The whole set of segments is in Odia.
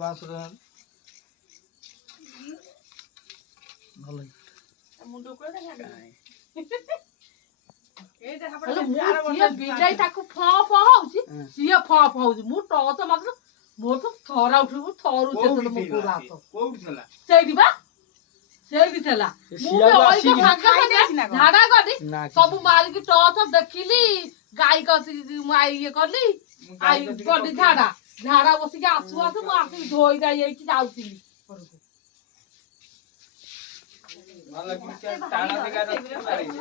বাসরা ভালো মুন্ডু করে দেখা এইটা ହେଲେ ମୁଁ ସିଏ ବିଲେଇ ତାକୁ ଫ ହଉଛି ସିଏ ଫ ହଉଛି ମୁଁ ଟଚ ମାତ୍ର ମୋର ତ ଥରା ଉଠିବ ମୁଁ ଥରୁଛି ଯେତେବେଳେ ମୋ ଗୋଡ଼ ହାତ କୋଉଠି ଥିଲା ସେଇଠି ବା ସେଇଠି ଥିଲା ମୁଁ ବି ଅଇକା ସାଙ୍ଗେ ସାଙ୍ଗେ ଝାଡା ଗଲି ସବୁ ମାରିକି ଟଚ ଦେଖିଲି ଗାଈ କଷିକି ଇଏ କଲି ଗଲି ଝାଡା ବସିକି ଆସୁ ଆସୁ ମୁଁ ଆସିକି ଧୋଇ ଗାଇ ହେଇକି ଯାଉଥିଲି ଘରକୁ ଭଲ କି ଟାଣା ଜାଗା ରଖି ମାରିନି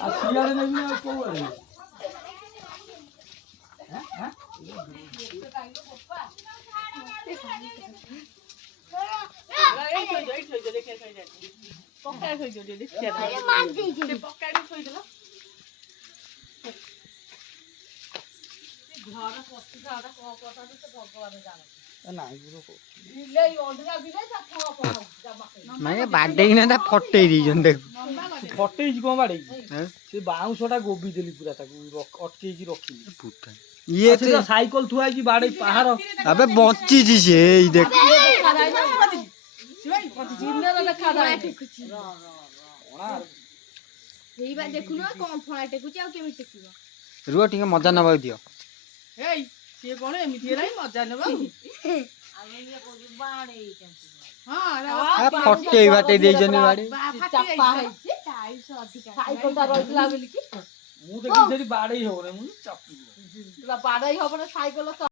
आ सियारे में भी को है हैं ମାନେ ବାଡେଇକିନା ତା ଫଟେଇ ଦେଇଛନ୍ତି ଦେଖ ଫଟେଇଛି କଣ ବାଡେଇ ସେ ବାଉଁଶଟା ଗୋବି ଦେଲି ପୁରା ତାକୁ ଅଟକେଇକି ରଖିଲି ଇଏ ସାଇକେଲ ଥୁଆ ହେଇଛି ବାଡେଇ ପାହାର ଆବେ ବଞ୍ଚିଛି ସେ ଏଇ ଦେଖ ରୁହ ଟିକେ ମଜା ନବାକୁ ଦିଅ ସିଏ କଣ ଏମିତି ହେଲା ମଜା ନେବା ଫଟେଇ ବାଟେଇ ଦେଇଛନ୍ତି ବାଡି ମୁଁ ଦେଖିଲି ସେଠି ବାଡେଇ ହବନି ମୁଁ ଚାପି ବାଡେଇ ହବ ନା ସାଇକେଲ